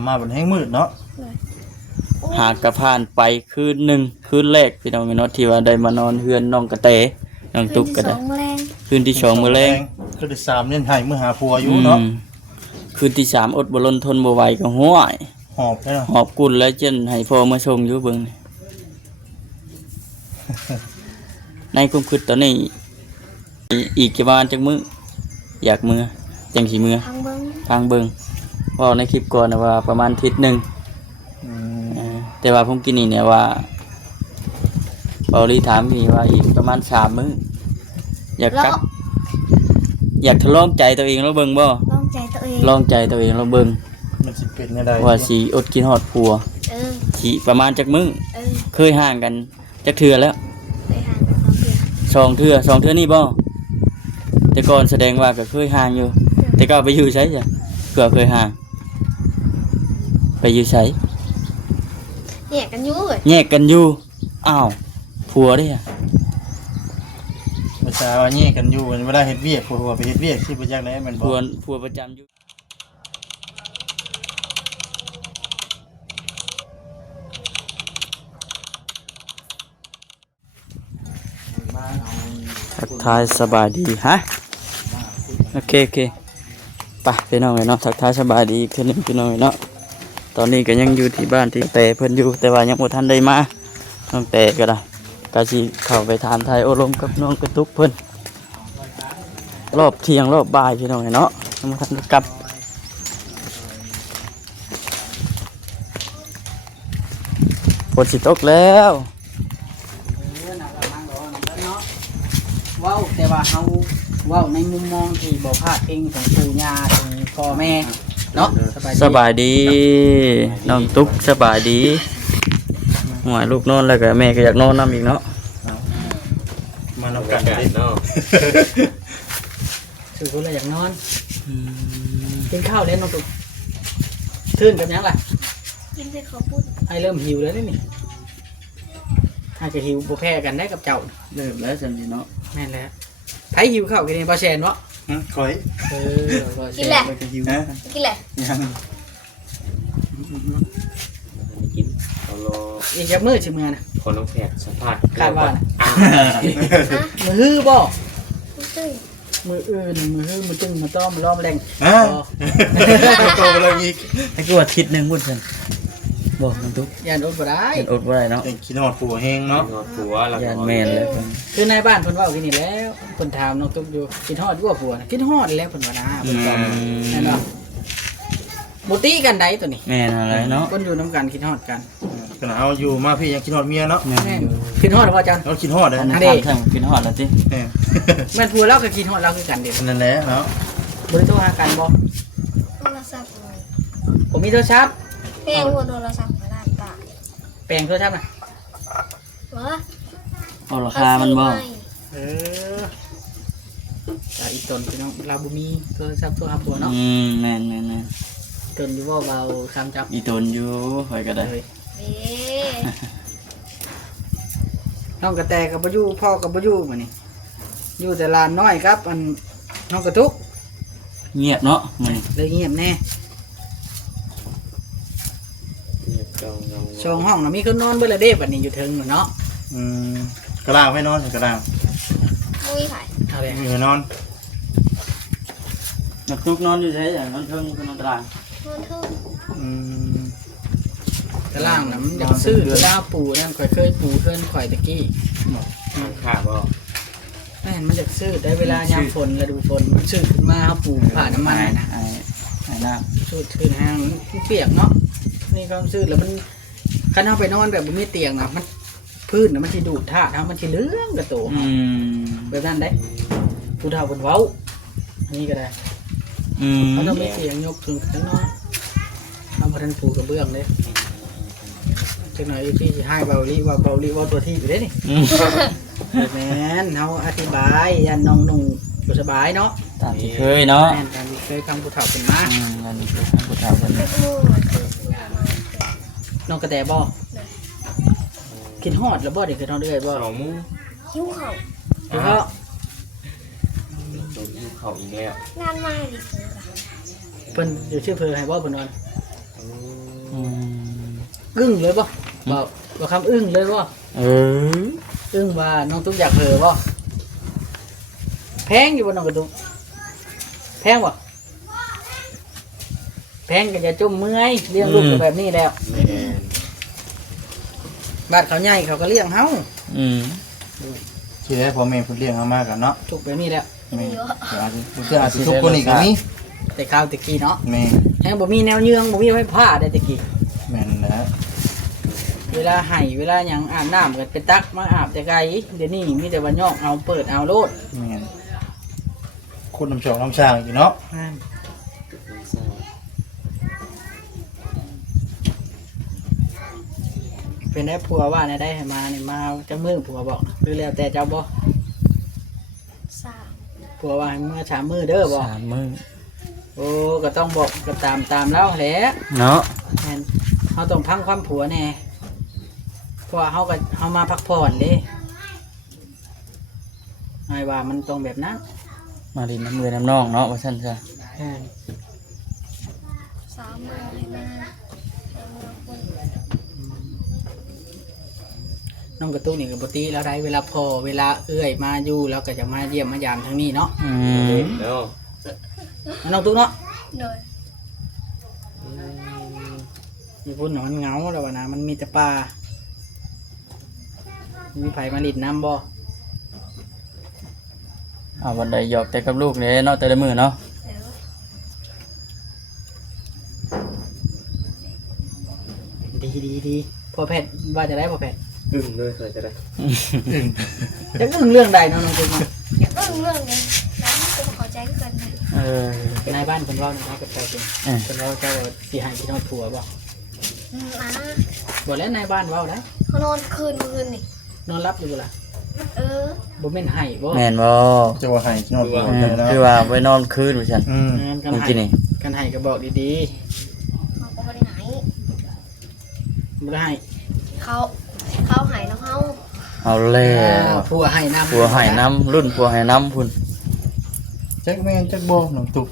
ำมาบนแห้งมืดเนาะหากกระผ่านไปคืนหนึ่งคืนแรกพี่น้องเนาะที่ว่าได้มานอนเฮือนน้องกระเตน้องตุ๊กก็ได้คืนที่สองมื้อแรงคืนที่สามเนี่ยให้มื้อหาผัวอยู่เนาะคืนที่สามอดบ่ล้นทนบ่ไหวก็ห้วยหอบได้เนาะหอบกุ่นแล้วจนให้พ่อมาส่งอยู่เบิ่งในความคิดตอนนี้อีกกี่วันจักมื้ออยากมื้อจังสิมื้อทางเบิ่งพอในคลิปก่อนว่าประมาณอาทิตย์นึงแต่ว่าผมกินนี่เนี่ยว่าเบาลีถามนี่ว่าอีกประมาณ3 มื้ออยากกลับอยากทดลองใจตัวเองแล้วเบิ่งบ่ลองใจตัวเองแล้วเบิ่งมันสิเป็นได้ว่าสิอดกินฮอดผัวสิประมาณจักมื้อเคยห่างกันจักเทื่อแล้วเคยห่างกัน2 เทื่อนี่บ่แต่ก่อนแสดงว่าก็เคยห่างอยู่แต่ก็ไปอยู่ไสจ้ะเกือบเคยห่างไปอยู่ไสแยกกันอยู่อ้าวผัวเด้อ่ะประชาว่าแยกกันอยู่มันบ่ได้เฮ็ดเวียกผัวไปเฮ็ดเวียกสิบ่จักได้มันบ่ผัวประจำอยู่ทักทายสบายดีฮะโอเคไปพี่น้องเนาะทักทายสบายดีคืนนึงพี่น้องเนาะตอนนี้ก็ยังอยู่ที่บ้านที่แต่เพิ่นอยู่แต่ว่ายังบ่ทันได้มาน้องแต่ก็ได้ก็สิเข้าไปถามไทยโอลมกับน้องกระตุกเพิ่นรอบเที่ยงรอบบ่ายพี่น้องเนาะยังบ่ทันได้กลับฝนสิตกแล้วว้าวแต่ว่าเฮาว้าวในมุมมองที่บ่พลาดเองของปู่ย่าของพ่อแม่เนาะสบายดีน้องตุ๊กสบายดีหัวลูกนอนแล้วก็แม่ก็อยากนอนนำอีกเนาะมานำกันเนาะคือคนละอยากนอนกินข้าวแล้วน้องตุ๊กขึ้นกับยังล่ะกินแต่ข้าวปุ้นให้เริ่มหิวแล้วนี่ถ้าจะหิวบ่แพ้กันได้กับเจ้าเริ่มแล้วซั่นนี่เนาะแม่นแล้วไผหิวข้าวกินนี่บ่แซนเนาะคอยกินแหละกินแหละยังกินเอารออีกจักมื้อสิมื้อน่ะคนน้องแพทย์สัมภาษณ์คาดว่ามือบ่มืออื่นมือฮื้อมือตึงมือต้อมมือล้อมแรงโตเลยอีกให้กูอาทิตย์นึงพุ่นซั่นบ่มันทุกย่านอดบ่ได้ย่านอดบ่ได้เนาะคิดฮอดผัวแฮงเนาะผัวแล้วย่านแม่นเลยคือในบ้านเพิ่นเว้ากินนี่แล้วเพิ่นถามน้องตุ๊กอยู่กินฮอดอยู่บ่ผัวกินฮอดแล้วเพิ่นว่านะเพิ่นจำแม่นบ่บ่ตีกันได้ตัวนี้แม่นอะไรเนาะเพิ่นอยู่นำกันกินฮอดกันขนาดเอาอยู่มาพี่ยังคิดฮอดเมียเนาะแม่นกินฮอดบ่จังเอาคิดฮอดเด้ออันนี้กินฮอดแล้วติแม่นผัวเราก็กินฮอดเราคือกันเด้นั่นแหละเนาะบ่ได้โทรหากันบ่โทรศัพท์ผมมีโทรศัพท์แป้งหัวโทรศัพท์ร้านตาแปลงโทรศัพท์น่ะเอาราคามันบ่แต่อีตนพี่น้องเราบ่มีโทรศัพท์โทรหาผัวเนาะแม่นๆตนอยู่บ่เบาคำจับอีตนอยู่ค่อยก็ได้น้องกระแตกับบ่อยู่พ่อกับบ่อยู่มื้อนี้อยู่แต่ลานน้อยครับอันน้องกระตุกเงียบเนาะมื้อนี้เลยเงียบแน่ช่องห้องน่ะมีคนนอนเบิดละเด้บัดนี้อยู่เทิงเนาะกระลางไว้นอนกระลางมุ้ยไผเอาเลยมีนอนนักตุกนอนอยู่ไสอ่ะนอนเทิงก็นอนตารางนอนเทิงตารางน่ะมันอยากซื้อเวลาปูนั่นข่อยเคยปูเพิ่นข่อยตะกี้ค่าบ่แม่นมันอยากซื้อได้เวลายามฝนฤดูฝนมันซื้อขึ้นมาเฮาปูผ่าน้ำมันนะไอ้น้ำซื้อขึ้นห้างเปียกเนาะนี่ก็ซื้อแล้วมันคันเฮาไปนอนแบบบ่มีเตียงอ่ะมันพื้นน่ะมันสิดูดธาตุเฮามันสิเลื่องกระโตแบบนั้นได้ผู้เฒ่าเพิ่นเว้าอันนี้ก็ได้เขาต้องมีเตียงยกขึ้นข้างนอกทำบ่ทันปูกระเบื้องเด้จังหน่อยพี่สิให้เบาลิว่าตัวที่อยู่เด้นี่แม่นเฮาอธิบายยันน้องนุ่งบ่สบายเนาะตามที่เคยเนาะแม่นตามที่เคยคำผู้เฒ่าเพิ่นมาอันนี้คือคำผู้เฒ่าเพิ่นน้องกระแตบ่กินฮอดแล้วบ่ได้กินฮอดเรื่อยบ่2 มื้อหิวข้าวหิวข้าวอีกแล้วงานมาดิเพิ่นอยู่ชื่อเพิ่นให้บ่เพิ่นนอน อึ้งเลยบ่บ่คำอึ้งเลยบ่ เออ อึ้งว่าน้องตุ๊กอยากเผลอบ่แพงอยู่บ่น้องกระตุกแพงบ่แพงก็อย่าจุ่มเมื่อยเลี้ยงลูกก็แบบนี้แล้ว แม่น บ้านเขาใหญ่เขาก็เลี้ยงเฮา อืม ที่ได้พ่อแม่เพิ่นเลี้ยงเอามากันเนาะ ทุกแบบนี้แล้ว แม่อาจจะทุกคนอีกก็มี แต่ข้าวตะกี้เนาะ แม่ แฮงบ่มีแนวเยืองบ่มีไว้ผ้าได้ตะกี้ แม่นแล้ว เวลาให้เวลาหยังอาบน้ำก็ไปตักมาอาบแต่ไกลเดี๋ยวนี้มีแต่ว่ายอกเอาเปิดเอาโลด แม่นคุณน้ำชองน้ำช่างอยู่เนาะ เป็นได้ผัวว่าได้ให้มานี่มาจังมือผัวบอกหรือแล้วแต่เจ้าบ่ สาม ผัวว่าให้มาฉามมือเด้อบ่ 3 มื้อ โอ้ก็ต้องบอกก็ตามแล้วแหละ เนาะ แม่นเฮาต้องพังความผัวแน่เพราะว่าเฮามาพักผ่อนเด้หมายว่ามันต้องแบบนั้น มาดินน้ำมือน้ำน้องเนาะว่าซั่นซะ 3 มื้อให้มาให้มื้อคน น้องกระตุ้นนี่ก็บ่ตีแล้วได้เวลาพอเวลาเอื้อยมาอยู่แล้วก็จะมาเยี่ยมมายามทางนี้เนาะ อืม เนาะ น้องตุ๊กเนาะ โดย อยู่พุ่นน่ะมันเหงาแล้วว่านะมันมีแต่ป่ามีไผมาลิดน้ำบ่ เอาวันใดหยอกแต่กับลูกเลยเนาะแต่ละมื้อเนาะ แล้ว ดีพอแพทย์ว่าจะได้พอแพทย์ อึ้งเลยเคยจะได้ จะอึ้งเรื่องใดเนาะน้องตุ๊กเนาะ อย่าเรื่องนี้แล้วจะเข้าใจกันนะ เออ ในบ้านเพิ่นเว้าในบ้านกับเจ้าจริง เออ เพิ่นเว้าเจ้าสิให้พี่น้องผัวบ่ นะ บ่แล้วในบ้านเว้าได้ เขานอนคืนนี่ นอนรับอยู่บ่ล่ะ เออ บ่แม่นให้บ่ แม่นบ่ จะว่าให้นอนบ่ อื ได้ ม แล้ว คือว่าไว้นอนคืนว่าซั่น อืม แม่นกัน เมื่อ ให้ กี้นี่ กันให้ก็บอกดี เขาก็ไม่ได้หาย ๆบ่ได้ให้ เขาหายแล้วเขา เอาแล้ว ผัวให้น้ำ ผัวให้น้ำรุ่นผัวให้น้ำพุ่น จักแม่นจักบ่น้องตุก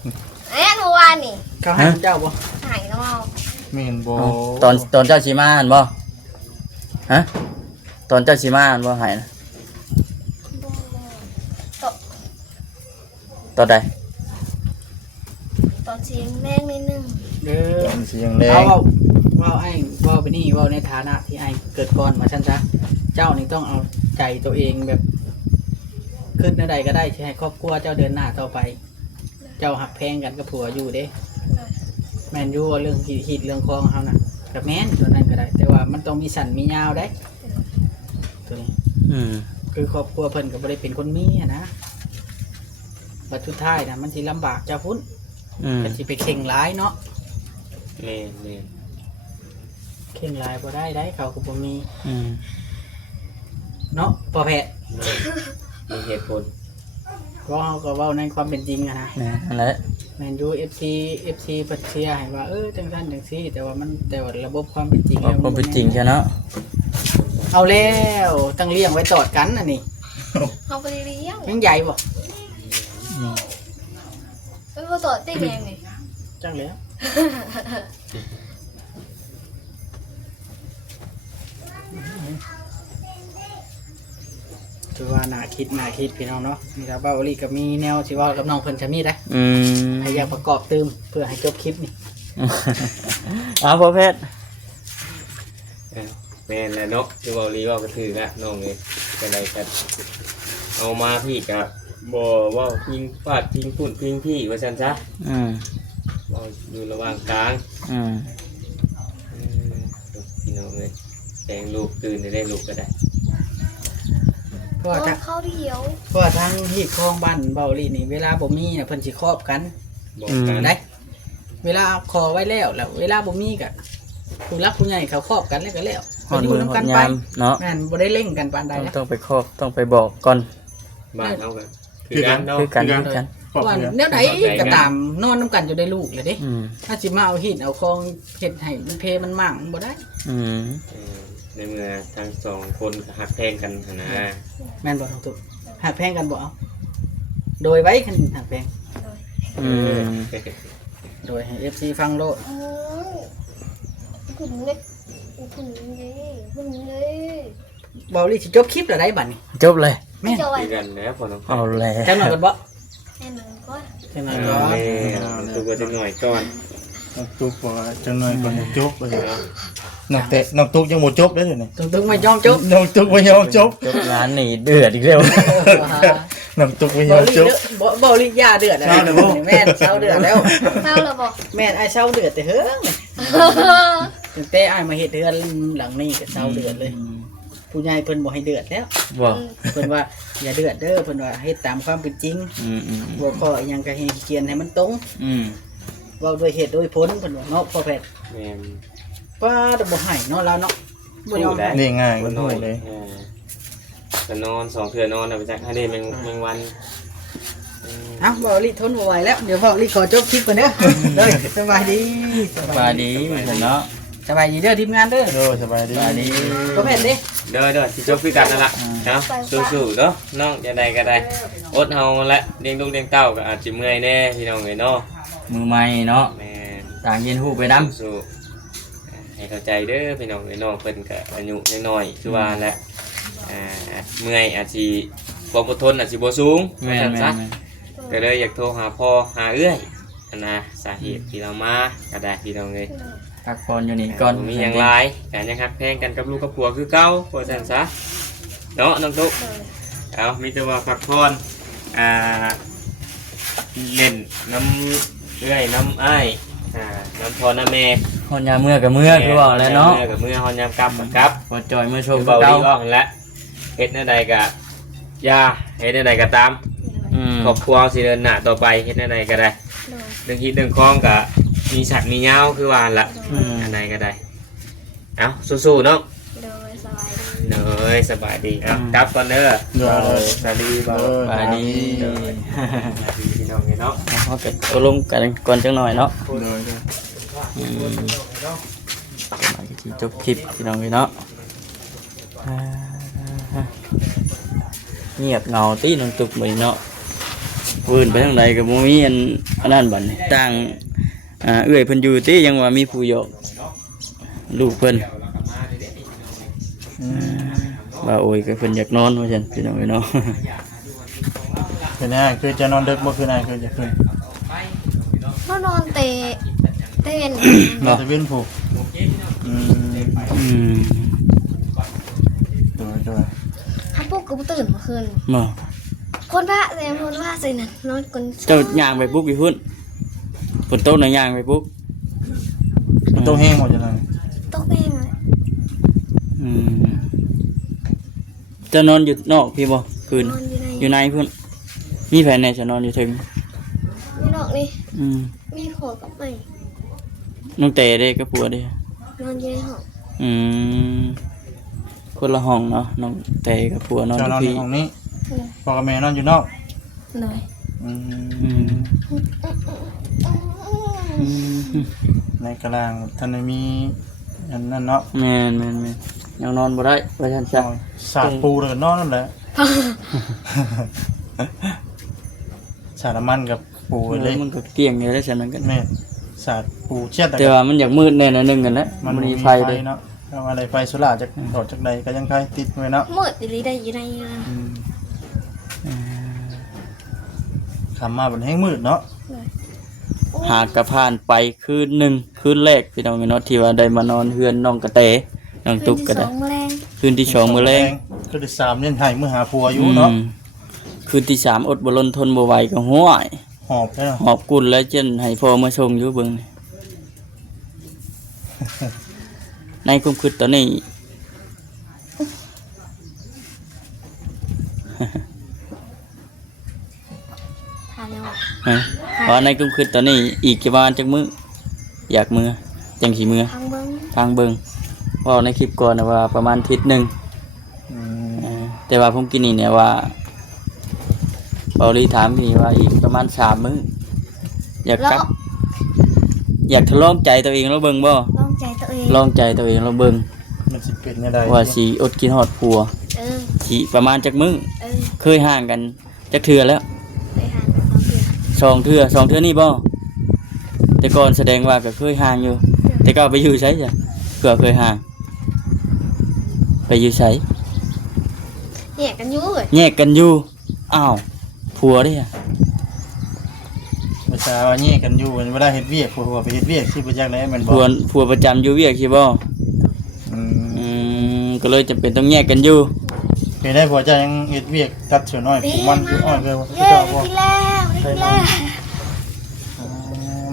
เอ๊ะเมื่อวานนี่ เขาให้เจ้าบ่ หายแล้วเรา แม่นบ่ เอาตอนเจ้าสิมาหั่นบ่ฮะตอนเจ้าสิมาหั่นบ่ให้นะตอนใด ตอนเสียงแรงนิดนึง เด้อ ตอนเสียงแร เอา ง เว้าไอ้เว้าไปนี่เว้าในฐานะที่ไอ้เกิดก่อนมาซั่นซะเจ้านี่ต้องเอาใจตัวเองแบบขึ้นใดก็ได้ที่ให้ครอบครัวเจ้าเดินหน้าต่อไป เจ้าหักแพงกันกับผัวอยู่เด้ แม่นอยู่ว่าเรื่องหิดเรื่องคลองเขานะกับแม่นตัวนั้นก็ได้ แต่ว่ามันต้องมีสันมียาวได้ตัวนี้ อืม คือครอบครัวเพิ่นก็บ่ได้เป็นคนมีอะนะบัดสุดท้ายนะมันสิลำบากเจ้าพุ่น อืม ก็สิไปเข่งร้ายเนาะ แม่น เข่งร้ายบ่ได้เขาก็บ่มี อืม เนาะพอแพทย์ มีเหตุผล เพราะเขาก็เว้าในความเป็นจริงอะนะ แม่นั่นแหละ แม่นอยู่ FC เพิ่นเชียร์ให้ว่าจังซั่นจังซี่แต่ว่าระบบความเป็นจริง ว่าความเป็นจริงใช่เนาะ เอาแล้วตั้งเลี้ยงไว้ตอดกันอันนี้ เขาไปเลี้ยง ยังใหญ่บ่ อืม ไม่พอต่อตีแมงนี่ จังแล้วคือว่าน่าคิดพี่น้องเนาะนี่ครับว่าโอลีก็มีแนวสิเว่ากับน้องเพิ่นจะมีได้ อืม ให้อยากประกอบเติมเพื่อให้จบคลิปนี่ เอาพ่อเพชร แม่นแหละเนาะคือเว้าลีเว้าก็ถือละน้องเอ้ยจังได๋กันเอามาพี่ก็บ่เว้าทิ้งฟาดทิ้งพุ่นทิ้งพี่ว่าซั่นซะ อืม เว้าอยู่ระหว่างกลาง อืม พี่น้องเอ้ยแต่งลูกตื่นได้ลูกก็ได้ เพราะว่าทาง เขาเดียว เพราะว่าทางที่คลองบ้านเบาลีนี่เวลาบ่มีน่ะเพิ่นสิครอบกัน บอกกัน ได้เวลาขอไว้แล้วเวลาบ่มีก็ผู้รักผู้ใหญ่เขาครอบกันแล้วก็แล้ว ฮอด อยู่ มือ นํ ฮอ กั ด นไป ยามเนาะ แม่นบ่ได้เล่งกันปานใดนะ ต้องไปครอบต้องไปบอกก่อน บ้านเฮากันคือกันเนาะ คือกันคือกัน เพราะว่าแนวใดก็ตามนอนนํกันอยู่ได้ลูกเลยเด้ อืม ถ้าสิมาเอาหินเอาคองเฮ็ดให้มันเพมันมั่งบ่ได้ อืม ในเมื่อทั้งสองคนก็หักแพงกันหั่นนะ แม่นบ่ทั้งตุกหักแพงกันบ่เอาโดยไว้คันหักแพง อืม โดยให้ FC ฟังโลด คุณเล็ก พึ่งเลยพึ่งเลย เบาลี่สิจบคลิปแล้วได้บัดนี้ จบเลย แม่น จอย คุยกันแล้วพอน้อง เอาแล้ว จังหน่อยกันบ่ แน่นอนก็ จังหน่อย เอ ก่ อ อน แม่ตัวจะหน่อยก่อน น้องตุ๊กว่าจังหน่อยก่อนจะจบเลยน้องตุ๊กยังบ่จบเลยเดี๋ยวนี้ ตึงๆไม่ยอมจบ น้องตุ๊กบ่ยอมจบ จบงานนี่เดือดอีกแล้ว น้องตุ๊กบ่ย เบา อม ลี่ จบ เบาลี่ย่าเดือดแล้ว เช้าเลยบ่ แม่นเช้าเดือดแล้ว เศร้าแล้วบอก แม่นไอ้เช้าเดือดแต่เฮ้งตั้งแต่ไอ้มาเฮ็ดเฮือนหลังนี้ก็เช้าเดือดเลย ผู้ใหญ่เพิ่นบ่ให้เดือดแล้ว บ่ เพิ่นว่าอย่าเดือดเด้อเพิ่นว่าเฮ็ดตามความเป็นจริง อืม บ่ขออิหยังก็ให้เขียนให้มันตรง อืม เว้าด้วยเหตุด้วยผลเพิ่นว่าเนาะพ่อแพทย์ แม่น ป้าดบ่ให้เนาะเราเนาะบ่ยอม ได้ นี่ง่าย ค มัน น น้ น้ อ อย ยเลย จะนอน2เทื่อนอนน่ะไปจักให้ได้แมงวัน เอ้าเว้าลิทนบ่ไหวแล้วเดี๋ยวเว้าลิขอจบคลิปก่อนเด้อเด้อสบายดี สบายดีเนาะ สบายดีเด้อทีมงานเด้อ โอ้สบายดี สบายดี พ่อแพทย์เด้ เด้อสิจบคือกันนั่นล่ะเนาะสู้ๆเนาะน้องจะได้ก็ได้อดเฮาละเลี้ยงลูกเลี้ยงเต้าก็อาจสิเมื่อยแน่พี่น้องเอ้ยเนาะ มือใหม่เนาะ แม่น ต่างเย็นหูไปนำ สู้ให้เข้าใจเด้อพี่น้องเอ้ยน้องเพิ่นก็อายุยังน้อยคือว่าแหละเมื่อยอาจสิความอดทนอาจสิบ่สูง แม่น ซะ ๆ ก็เลยอยากโทรหาพ่อหาเอื้อยอันนะสาเหตุที่เรามาก็ได้พี่น้องเลย ๆพักผ่อนอยู่นี่ก่อน บ่มีอย่างไรการยังฮักแพงกันกับลูกกับผัวคือเก่าพอซั่นซะเนาะน้องตุ๊กเอามีแต่ว่าพักผ่อนอ่าเล่นน้ำเอื้อยน้ำอ้ายน้ำพ่อน้ำแม่ ฮอนยามเมื่อกับเมื่อคือว่าแล้วเนาะ กับเมื่อฮอนยามกลับกับกลับ พอจอยเมื่อช คื ม อ เก่า เบาดีออกนั่นแหละเฮ็ดแนวใดก็อย่าเฮ็ดแนวใดก็ตาม อืม ครอบครัวสิเดินหน้าต่อไปเฮ็ดแนวใดก็ได้ เรื่องคิดเรื่องคล้องกับมีสัตว์มีเงาคือวานละ อืม อันใดก็ได้เอาสู้ๆเนาะ โดยสบายดี เนยสบายดีเอากลับก่อนเด้อ เดี๋ยว สวัสดีบ่าว สบายดี สวัสดีพี่น้องเนาะ เอาไปตกลงกันก่อนจังหน่อยเนาะ เดี๋ยว อืมมาที่จบคลิปพี่น้องเลยเนาะเงียบเงาตีน้องตุกไปเนาะวืนไปทางใดก็บ่มีอันนั้นบัดนี้ต่างเอื้อยเพิ่นอยู่ติยังว่ามีผู้โยกลูกเพิ่นว่าโอ้ยก็เพิ่นอยากนอนว่าซั่นพี่น้องเอ้ยเนาะ เป็นไงคือจะนอนดึกบ่คือไงคือจะขึ้น ก็นอนเตะน นอนตะเวนผูกอืม อืม โดย เขาปลุกกูตื่นเมื่อคืน บ่ คนพระแต่คนพระใส่นั่นนอนคน เจ้าย่างไปปุ๊บอีพุ่นฝนตกน่ะย่างไปปุ๊บ มันต้องแห้งหมดจังได๋ ตกแม่งเลย อืมเจะนอนอยู่นอกพี่บ่คืน นอนอยู่ใน อยู่ในพุ่นมีแผนไหนจะนอนอยู่ถึง นี่นอกนี่ อืม มีผัวกับใหม่ น้องเตเด้กับผัวเด้ นอนอยู่ในห้อง อืมคนละห้องเนาะน้องเตกับผัวนอน จะ อน นอน ยู่ ใน พี่ ห้องนี้พ่อกับแม่นอนอยู่นอก เลย อื อื ม มอืม ในกลางท่านได้มีอันนั้นเนาะ แม่นแม่นแม่นยังนอนบ่ได้ว่าซั่นซะ สาดปูเลยนอนนั่นแหละสาดน้ำมันกับปูเลย มันก็เกี่ยงอยู่ได้ซั่นมันกัน แม่สาดปูเชียด แต่ว่ามันอยากมืดแน่นอนนึงกันนะมันมีไฟเลย เนาะเอาอะไรไฟโซล่าร์จากถอดจากใดก็ยังไฟติดไว้เนาะ มืดอยู่ดีได้อยู่ในขำมาบนแห้งมืดเนาะ หากกระพานไปคืนหนึ่งคืนแรกพี่น้องเนาะที่ว่าได้มานอนเฮือนน้องกระเตน้องตุ๊กก็ได้ 2แมลง คืนที่สองมื้อแรง คือที่สามเล่นไห้มือหาผัวอยู่เนาะ คืนที่สามอดบ่ลนทนบ่ไหวก็ห้วย หอบใช่ไหม หอบกุ่นแล้วจนให้พ่อมาส่งอยู่เบิ่งนี่ ในความคิดตอนนี้ ทานแล้ว ฮะเพราะในความคิดตอนนี้อีกกี่วันจักมื้ออยากมื้อจังสิมื้อ ทางเบิ้ง ทางเบิ่งเพราะในคลิปก่อนน่ะว่าประมาณอาทิศนึง แต่ว่าผมกินนี่เนี่ยว่าเบาลีถามพี่ว่าอีกประมาณ3 มื้ออยากกลับ อยากทดลองใจตัวเองแล้วเบิ่งบ่ ลองใจตัวเอง ลองใจตัวเองแล้วเบิ่ง มันสิเป็นยังไง ว่าสิอดกินฮอดผัว เออ สิประมาณจักมื้อ เออ เคยห่างกันจักเทื่อแล้ว ไปหากันเขาเพื่อน 2 เทื่อนี่บ่แต่ก่อนแสดงว่าก็เคยห่างอยู่ แต่ก็ไปอยู่ไสจ้ะเผื่อเคยห่าง เ ไปอยู่ไส แยกกันอยู่เลย แยกกันอยู่อ้าวผัวเด้อะ ภาษาว่าแยกกันอยู่เวลาเฮ็ดเวียกผัวไปเฮ็ดเวียกสิบ่จักได๋แม่นบ่ ผัวประจำอยู่เวียกใช่บ่ อืม ก็เลยจำเป็นต้องแยกกันอยู่ เป็นได้ผัวเจ้ายังเฮ็ดเวียกตัดเสือน้อยผูกมันคืออ้อยคือ เย้ เจ้าบ่ กินแล้วได้กินแล้ว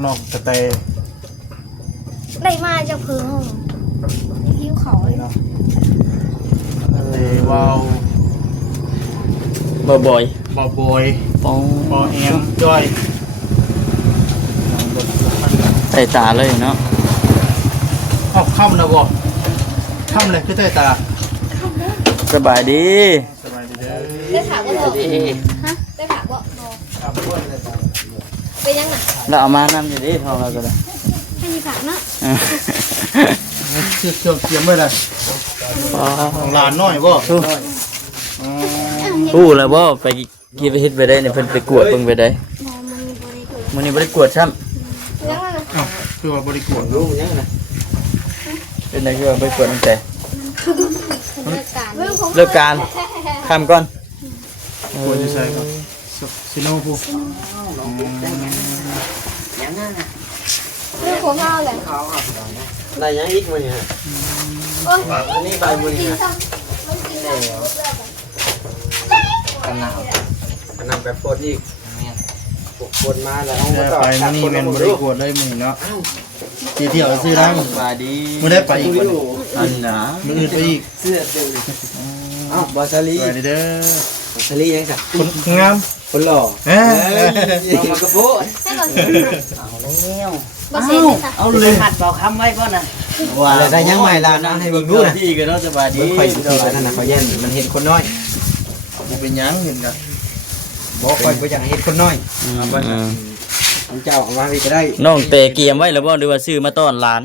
นอกกระเต ได้มาจากเพิ่งหิวเขาเลย เนาะกระเตว้าว บ่บ่อย บ่บอย อ๋อ บ่แอมจ้อย ใส่ตาเลยเนาะ เอาค่ำนะบ่ค่ำเลยคือใต้ตา สบายดี สบายดีเด้อ ได้ผักบ่ฮะได้ผักบ่เป็นยังไง แล้วเอามานำอยู่ดิทองเราก็ได้ ให้มีผักเนาะ คือเครื่องเตรียมไว้ล่ะของหลานน้อยบ่อืม อู้แล้วบ่ไปกี่ไปเฮ็ดไปได้เนี่ยเพิ่นไปกวดเบิ่งไปได้ มันมีบริโภค มื้อนี้บ่ได้กวดซ้ำ แล้วมัน อ้าวคือว่าบ่ได้กวดเนาะ เป็นได้คือว่าไปกวดตั้งแต่ เลิกการ เลิกการข้ามก่อน กวดอยู่ใส่ครับซิโนผู้ เรื่องของเราเลย ได้ยังอีกมื้อนี้ฮะ โอ้ย อันนี้ใบมื้อนี้ฮะ มันกินแล้ว กันนำแบบโพดอีกปนมาแล้ว ได้ไปมื้อนี้แม่นบ่ได้กวดเลยมื้อนี้เนาะสิเที่ยวซื้อน้ำ สบายดี มื้อได้ไปอีกบ่ อันน่ะ มื้ออื่นไปอีก เสื้อเต็มอ้าวบาซาลี สวัสดีเด้อบ าซาลียังจ้ะ คนงาม คนหล่อ เอ้ย เอามากระโปง ให้ก่อน เอาแล้ว บ่เซ็นเลยค่ะ เอาเลยหัดเป่าคำไว้ก่อนนะ ว่าอะไรได้ยังใหม่ล่ะนะให้เบิ่งดูนะ ที่ก็เนาะสบายดี เบิ่งค่อยสิไปนั่นน่ะเขาแย่นมันเห็นคนน้อย บ่เป็นหยังเห็นกัน บ่ค่อยบ่อยากให้เห็นคนน้อยของเจ้าเอามาพี่ก็ได้ น้องเตะเกียมไว้แล้วบ่หรือว่าซื้อมาต้อนหลาน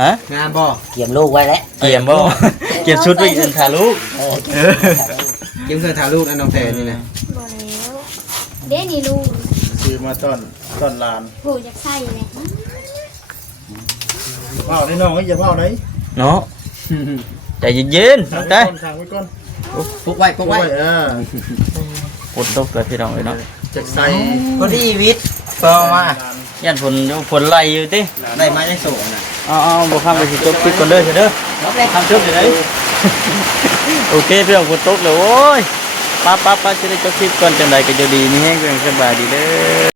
ฮะ งามบ่ เกี่ยมลูกไว้แล้ว เกียมบ่เกียมชุดไว้อีกอันถ่ายลูก เก็บเสื้อถ่ายรูปอันน้องแต่นี่นะ บ่แล้วเด้นี่ลูก ซื้อมาต้อนหลาน ผูอยากใส่เลย เว้าได้น้องเอ้ยอย่าเว้าได้ เนาะใจเย็นๆน้องเต้ ทางไว้ก่อน ปุกไว้ปุกไว้ ฝนตกแล้วพี่น้องเอ้ยเนาะ จักใส่ พอดีวิทย์ฟองมา ย่านฝนไหลอยู่ติ ได้มาได้ส่งน่ะ เอาบ่ข้ามไปสิจบคลิปก่อนเด้อเถอะเด้อ ลบเลย ทำชุดอยู่ไหนโอเคพี่น้องฝนตกแล้วโอ้ยป้าจะได้จบคลิปก่อนจังใดก็จะดีมีแห้งก็ยังสบายดีเด้อ